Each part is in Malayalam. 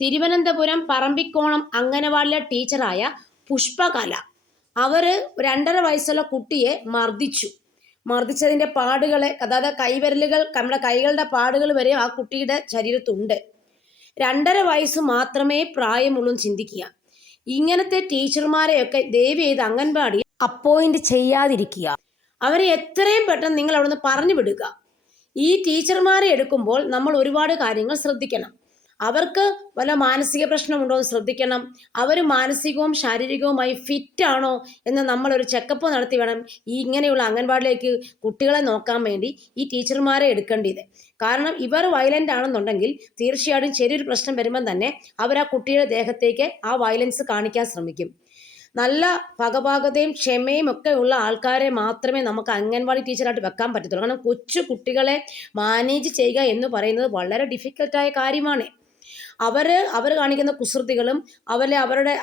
തിരുവനന്തപുരം പറമ്പിക്കോണം അംഗനവാടിയിലെ ടീച്ചറായ പുഷ്പകല അവർ 2.5 വയസ്സുള്ള കുട്ടിയെ മർദ്ദിച്ചതിൻ്റെ പാടുകൾ, അതായത് കൈവിരലുകൾ, നമ്മുടെ കൈകളുടെ പാടുകൾ വരെ ആ കുട്ടിയുടെ ശരീരത്തുണ്ട്. 2.5 വയസ്സ് മാത്രമേ പ്രായമുള്ളൂ. ചിന്തിക്കുക. ഇങ്ങനത്തെ ടീച്ചർമാരെയൊക്കെ ദയവ് ചെയ്ത് അംഗൻവാടിയിൽ അപ്പോയിന്റ് ചെയ്യാതിരിക്കുക. അവരെ എത്രയും പെട്ടെന്ന് നിങ്ങൾ അവിടെ നിന്ന് പറഞ്ഞു വിടുക. ഈ ടീച്ചർമാരെ എടുക്കുമ്പോൾ നമ്മൾ ഒരുപാട് കാര്യങ്ങൾ ശ്രദ്ധിക്കണം. അവർക്ക് വല്ല മാനസിക പ്രശ്നമുണ്ടോ എന്ന് ശ്രദ്ധിക്കണം. അവർ മാനസികവും ശാരീരികവുമായി ഫിറ്റാണോ എന്ന് നമ്മളൊരു ചെക്കപ്പ് നടത്തി വേണം ഇങ്ങനെയുള്ള അംഗൻവാടിയിലേക്ക് കുട്ടികളെ നോക്കാൻ വേണ്ടി ഈ ടീച്ചർമാരെ എടുക്കേണ്ടത്. കാരണം ഇവർ വയലൻ്റ് ആണെന്നുണ്ടെങ്കിൽ തീർച്ചയായിട്ടും ചെറിയൊരു പ്രശ്നം വരുമ്പം തന്നെ അവർ ആ കുട്ടിയുടെ ദേഹത്തേക്ക് ആ വയലൻസ് കാണിക്കാൻ ശ്രമിക്കും. നല്ല പകപാകതയും ക്ഷമയും ഒക്കെ ഉള്ള ആൾക്കാരെ മാത്രമേ നമുക്ക് അംഗൻവാടി ടീച്ചറായിട്ട് വെക്കാൻ പറ്റത്തുള്ളൂ. കാരണം കൊച്ചു കുട്ടികളെ മാനേജ് ചെയ്യുക എന്ന് പറയുന്നത് വളരെ ഡിഫിക്കൽട്ടായ കാര്യമാണ്. അവർ കാണിക്കുന്ന കുസൃതികളും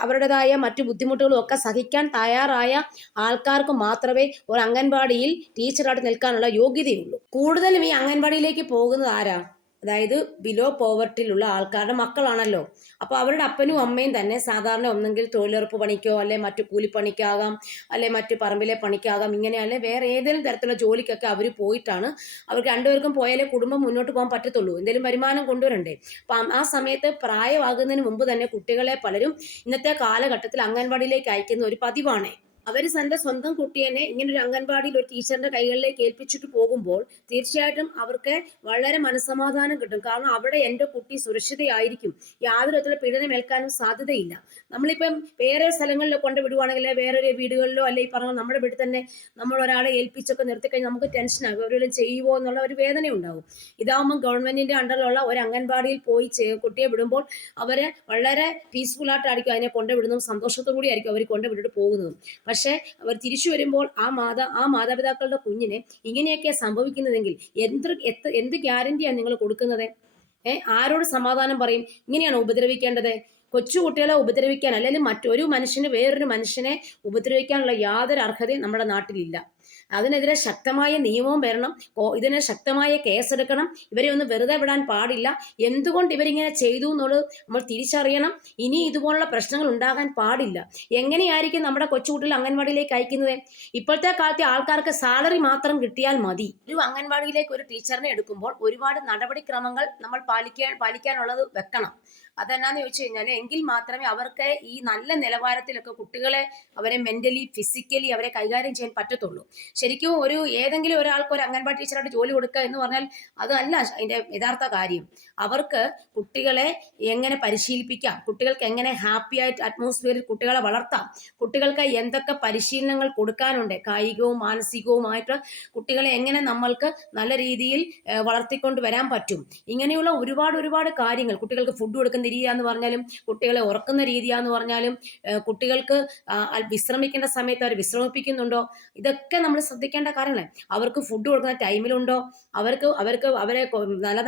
അവരുടേതായ മറ്റു ബുദ്ധിമുട്ടുകളും ഒക്കെ സഹിക്കാൻ തയ്യാറായ ആൾക്കാർക്ക് മാത്രമേ ഒരു അംഗൻവാടിയിൽ ടീച്ചറായിട്ട് നിൽക്കാനുള്ള യോഗ്യതയുള്ളൂ. കൂടുതലും ഈ അംഗൻവാടിയിലേക്ക് പോകുന്നത് ആരാ? അതായത് ബിലോ പോവർട്ടിയിലുള്ള ആൾക്കാരുടെ മക്കളാണല്ലോ. അപ്പോൾ അവരുടെ അപ്പനും അമ്മയും തന്നെ സാധാരണ ഒന്നെങ്കിൽ തൊഴിലുറപ്പ് പണിക്കോ അല്ലെ മറ്റു കൂലിപ്പണിക്കാകാം, അല്ലെ മറ്റു പറമ്പിലെ പണിക്കാകാം, ഇങ്ങനെ അല്ലെ വേറെ ഏതെങ്കിലും തരത്തിലുള്ള ജോലിക്കൊക്കെ അവർ പോയിട്ടാണ്. അവർക്ക് രണ്ടുപേർക്കും പോയാലേ കുടുംബം മുന്നോട്ട് പോകാൻ പറ്റത്തുള്ളൂ. എന്തെങ്കിലും വരുമാനം കൊണ്ടുവരണ്ടേ. അപ്പം ആ സമയത്ത് പ്രായമാകുന്നതിന് മുമ്പ് തന്നെ കുട്ടികളെ പലരും ഇന്നത്തെ കാലഘട്ടത്തിൽ അംഗൻവാടിയിലേക്ക് അയക്കുന്ന ഒരു പതിവാണ്. അവർ തൻ്റെ സ്വന്തം കുട്ടിയെ ഇങ്ങനൊരു അംഗൻവാടിയിൽ ഒരു ടീച്ചറിൻ്റെ കൈകളിലേക്ക് ഏൽപ്പിച്ചിട്ട് പോകുമ്പോൾ തീർച്ചയായിട്ടും അവർക്ക് വളരെ മനസ്സമാധാനം കിട്ടും. കാരണം അവിടെ എൻ്റെ കുട്ടി സുരക്ഷിതയായിരിക്കും, യാതൊരു തരത്തിലുള്ള പീഡനം ഏൽക്കാനും സാധ്യതയില്ല. നമ്മളിപ്പം വേറെ സ്ഥലങ്ങളിലോ കൊണ്ട് വിടുവാണെങ്കിൽ, വേറൊരു വീടുകളിലോ അല്ലെ ഈ പറഞ്ഞ നമ്മുടെ വീട്ടിൽ തന്നെ നമ്മൾ ഒരാളെ ഏൽപ്പിച്ചൊക്കെ നിർത്തിക്കഴിഞ്ഞാൽ നമുക്ക് ടെൻഷനാകും, അവരെല്ലാം ചെയ്യുമോ എന്നുള്ള ഒരു വേദന ഉണ്ടാവും. ഇതാവുമ്പോൾ ഗവൺമെൻറ്റിൻ്റെ അണ്ടറിലുള്ള ഒരു അംഗൻവാടിയിൽ പോയി കുട്ടിയെ വിടുമ്പോൾ അവരെ വളരെ പീസ്ഫുള്ളായിട്ടായിരിക്കും അതിനെ കൊണ്ടുവിടുന്നതും സന്തോഷത്തോടു കൂടി ആയിരിക്കും അവർ കൊണ്ടുവിട്ടിട്ട് പോകുന്നതും. പക്ഷേ അവർ തിരിച്ചു വരുമ്പോൾ ആ മാതാപിതാക്കളുടെ കുഞ്ഞിനെ ഇങ്ങനെയൊക്കെ സംഭവിക്കുന്നതെങ്കിൽ എന്ത് ഗ്യാരണ്ടിയാണ് നിങ്ങൾ കൊടുക്കുന്നത്? ആരോട് സമാധാനം പറയും? ഇങ്ങനെയാണോ ഉപദ്രവിക്കേണ്ടത്? കൊച്ചു കുട്ടികളെ ഉപദ്രവിക്കാൻ അല്ലെങ്കിൽ മറ്റൊരു മനുഷ്യന് വേറൊരു മനുഷ്യനെ ഉപദ്രവിക്കാനുള്ള യാതൊരു അർഹതയും നമ്മുടെ നാട്ടിലില്ല. അതിനെതിരെ ശക്തമായ നിയമവും വരണം. ഇതിനെ ശക്തമായ കേസെടുക്കണം. ഇവരെ ഒന്ന് വെറുതെ വിടാൻ പാടില്ല. എന്തുകൊണ്ട് ഇവരിങ്ങനെ ചെയ്തു എന്നുള്ളത് നമ്മൾ തിരിച്ചറിയണം. ഇനി ഇതുപോലുള്ള പ്രശ്നങ്ങൾ ഉണ്ടാകാൻ പാടില്ല. എങ്ങനെയായിരിക്കും നമ്മുടെ കൊച്ചുകുട്ടികൾ അംഗൻവാടിയിലേക്ക് അയക്കുന്നത്? ഇപ്പോഴത്തെ കാലത്തെ ആൾക്കാർക്ക് സാലറി മാത്രം കിട്ടിയാൽ മതി. ഒരു അംഗൻവാടിയിലേക്ക് ഒരു ടീച്ചറിനെ എടുക്കുമ്പോൾ ഒരുപാട് നടപടിക്രമങ്ങൾ നമ്മൾ പാലിക്കാനുള്ളത് വെക്കണം. അതെന്നാന്ന് ചോദിച്ചു കഴിഞ്ഞാൽ എങ്കിൽ മാത്രമേ അവർക്ക് ഈ നല്ല നിലവാരത്തിലൊക്കെ കുട്ടികളെ അവരെ മെൻ്റലി ഫിസിക്കലി അവരെ കൈകാര്യം ചെയ്യാൻ പറ്റത്തുള്ളൂ. ശരിക്കും ഏതെങ്കിലും ഒരാൾക്ക് ഒരു അംഗൻവാടി ടീച്ചറായിട്ട് ജോലി കൊടുക്കുക എന്ന് പറഞ്ഞാൽ അതല്ല അതിൻ്റെ യഥാർത്ഥ കാര്യം. അവർക്ക് കുട്ടികളെ എങ്ങനെ പരിശീലിപ്പിക്കാം, കുട്ടികൾക്ക് എങ്ങനെ ഹാപ്പി ആയിട്ട് അറ്റ്മോസ്ഫിയറിൽ കുട്ടികളെ വളർത്താം, കുട്ടികൾക്ക് എന്തൊക്കെ പരിശീലനങ്ങൾ കൊടുക്കാനുണ്ട്, കായികവും മാനസികവുമായിട്ട് കുട്ടികളെ എങ്ങനെ നമ്മൾക്ക് നല്ല രീതിയിൽ വളർത്തിക്കൊണ്ട് വരാൻ പറ്റും. ഇങ്ങനെയുള്ള ഒരുപാട് കാര്യങ്ങൾ, കുട്ടികൾക്ക് ഫുഡ് കൊടുക്കുന്ന രീതിയാന്ന് പറഞ്ഞാലും, കുട്ടികളെ ഉറക്കുന്ന രീതിയാന്ന് പറഞ്ഞാലും, കുട്ടികൾക്ക് വിശ്രമിക്കേണ്ട സമയത്ത് അവർ വിശ്രമിപ്പിക്കുന്നുണ്ടോ, ഇതൊക്കെ നമ്മൾ ശ്രദ്ധിക്കേണ്ട കാര്യങ്ങളാണ്. അവർക്ക് ഫുഡ് കൊടുക്കുന്ന ടൈമിലുണ്ടോ, അവരെ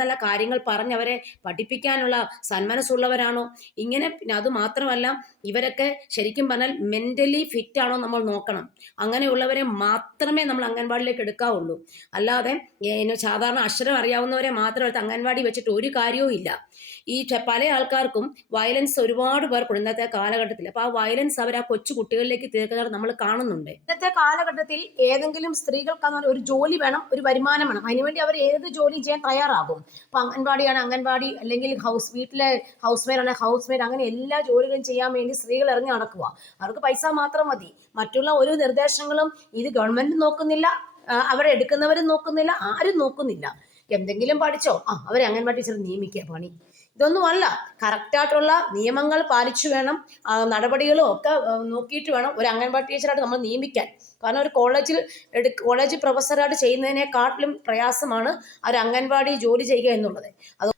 നല്ല കാര്യങ്ങൾ പറഞ്ഞ് അവരെ പഠിപ്പിക്കാനുള്ള സന്മനസ്സുള്ളവരാണോ, ഇങ്ങനെ. പിന്നെ അതുമാത്രമല്ല ഇവരൊക്കെ ശരിക്കും പറഞ്ഞാൽ മെൻ്റലി ഫിറ്റാണോ നമ്മൾ നോക്കണം. അങ്ങനെയുള്ളവരെ മാത്രമേ നമ്മൾ അംഗൻവാടിയിലേക്ക് എടുക്കാവുള്ളൂ. അല്ലാതെ സാധാരണ അക്ഷരം അറിയാവുന്നവരെ മാത്രം എടുത്ത് അംഗൻവാടി വെച്ചിട്ട് ഒരു കാര്യവും ഇല്ല. ഈ പല ആൾക്കാർക്കും വയലൻസ് ഒരുപാട് പേർക്കുണ്ട് ഇന്നത്തെ കാലഘട്ടത്തിൽ. അപ്പോൾ ആ വയലൻസ് അവർ ആ കൊച്ചു കുട്ടികളിലേക്ക് തീർക്കുന്നത് നമ്മൾ കാണുന്നുണ്ട്. ഇന്നത്തെ കാലഘട്ടത്തിൽ ഏതെങ്കിലും സ്ത്രീകൾക്ക് ഒരു ജോലി വേണം, ഒരു വരുമാനം വേണം. അതിനുവേണ്ടി അവർ ഏത് ജോലി ചെയ്യാൻ തയ്യാറാകും. അപ്പോൾ അംഗൻവാടിയാണ് അംഗൻവാടി, അല്ലെങ്കിൽ വീട്ടിലെ ഹൗസ് മെയ്ഡാണ് ഹൗസ് മെയ്ഡ്, അങ്ങനെ എല്ലാ ജോലികളും ചെയ്യാൻ വേണ്ടി സ്ത്രീകൾ ഇറങ്ങി നടക്കുക. അവർക്ക് പൈസ മാത്രം മതി. മറ്റുള്ള ഒരു നിർദ്ദേശങ്ങളും ഇത് ഗവൺമെന്റ് നോക്കുന്നില്ല, അവരെ എടുക്കുന്നവരും നോക്കുന്നില്ല, ആരും നോക്കുന്നില്ല. എന്തെങ്കിലും പഠിച്ചോ, അവരെ അംഗൻവാടി ടീച്ചർ നിയമിക്കുക പണി. ഇതൊന്നുമല്ല. കറക്റ്റായിട്ടുള്ള നിയമങ്ങൾ പാലിച്ചു വേണം, നടപടികളും ഒക്കെ നോക്കിയിട്ട് വേണം ഒരു അംഗൻവാടി ടീച്ചറായിട്ട് നമ്മൾ നിയമിക്കാൻ. കാരണം ഒരു കോളേജ് പ്രൊഫസറായിട്ട് ചെയ്യുന്നതിനെക്കാട്ടിലും പ്രയാസമാണ് ഒരു അംഗൻവാടി ജോലി ചെയ്യുക എന്നുള്ളത്. അത്